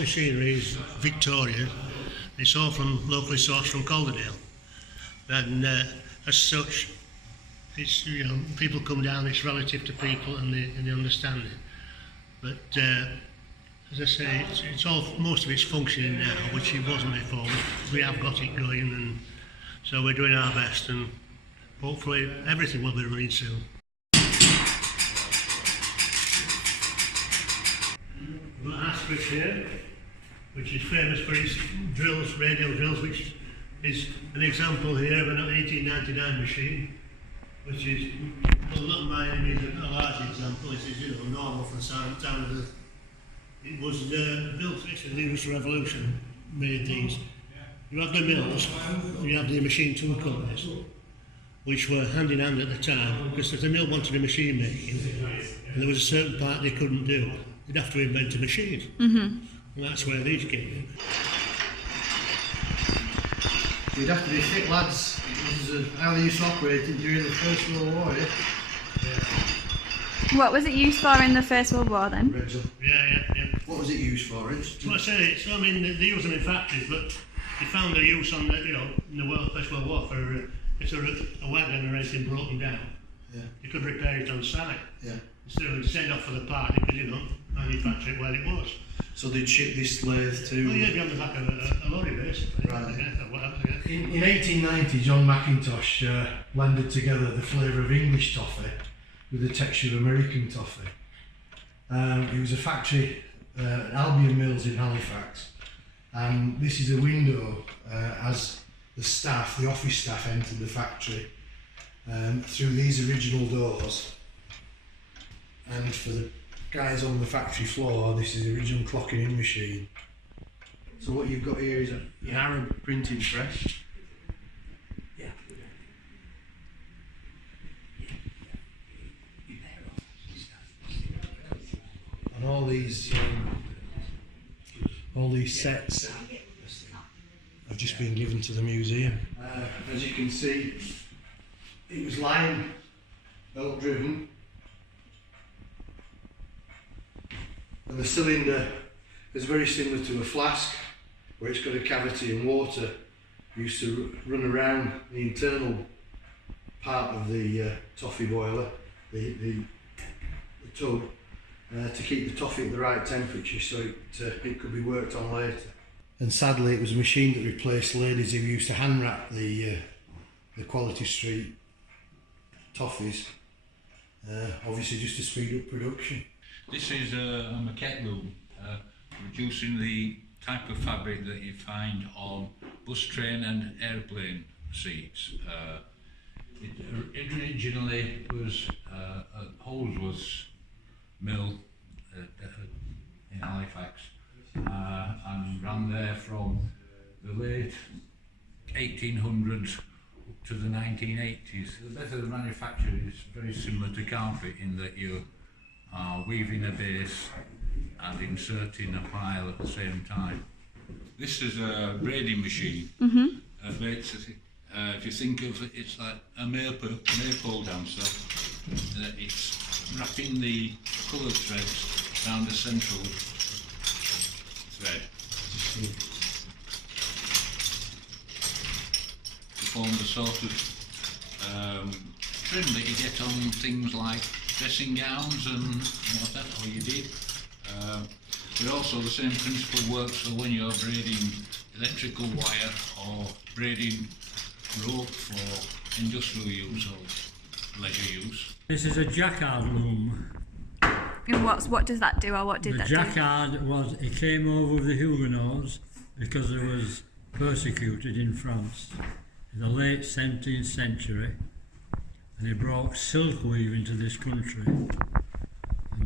machinery is Victorian. It's all from locally sourced from Calderdale, and as such, it's, you know, people come down. It's relative to people, and they understand it. But as I say, it's all, most of it's functioning now, which it wasn't before. We have got it going, and so we're doing our best, and hopefully everything will be running soon. We've got Asquith here, which is famous for its drills, radial drills, which is an example here of an 1899 machine, which is, well, not mine, is a large example. This is, you know, normal for the town of Earth. It was built, actually, the Industrial Revolution made these. You have the mills, you have the machine tool companies, which were hand in hand at the time, because if the mill wanted a machine making, and there was a certain part they couldn't do, they'd have to invent a machine. And that's where these came in. You'd have to be thick lads. This is how they used to operate it during the First World War, yeah? What was it used for in the First World War then? Yeah. What was it used for? Well, I say, so, I mean, they use them in factories, but they found their use on the, you know, in the First World War for if there was a wagon or anything broken down, they could repair it on site. Instead of send off for the part, they could, you know, manufacture it where it was. So they'd ship this lathe to... Oh yeah, be on the back of a lorry basically. Right. In 1890, John Mackintosh blended together the flavour of English toffee with the texture of American toffee. It was a factory at Albion Mills in Halifax, and this is a window as the staff, the office staff, entered the factory through these original doors. And for the guys on the factory floor, this is the original clocking in machine. So what you've got here is your Arab printing press. And all these sets have just been given to the museum. As you can see, it was line belt driven. And the cylinder is very similar to a flask, where it's got a cavity and water used to run around the internal part of the toffee boiler, the tub, to keep the toffee at the right temperature so it could be worked on later. And sadly, it was a machine that replaced ladies who used to hand wrap the Quality Street toffees, obviously just to speed up production. This is a maquette room, producing the type of fabric that you find on bus, train and airplane seats. It originally was at Holdsworth's mill in Halifax, and ran there from the late 1800s up to the 1980s. The method of manufacture is very similar to carpet in that you are weaving a base and inserting a pile at the same time. This is a braiding machine. If you think of it, it's like a maypole dancer. It's wrapping the coloured threads around a central thread to form the sort of trim that you get on things like dressing gowns and whatever, or you did. But also the same principle works for when you're braiding electrical wire or braiding rope for industrial use or leisure use. This is a jacquard loom. And what does that do, or what did that do? The jacquard was, it came over with the Huguenots because it was persecuted in France in the late 17th century, and it brought silk weave into this country, and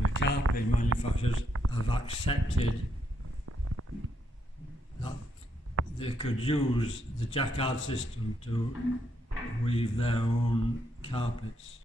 the carpet manufacturers have accepted that they could use the jacquard system to weave their own carpets.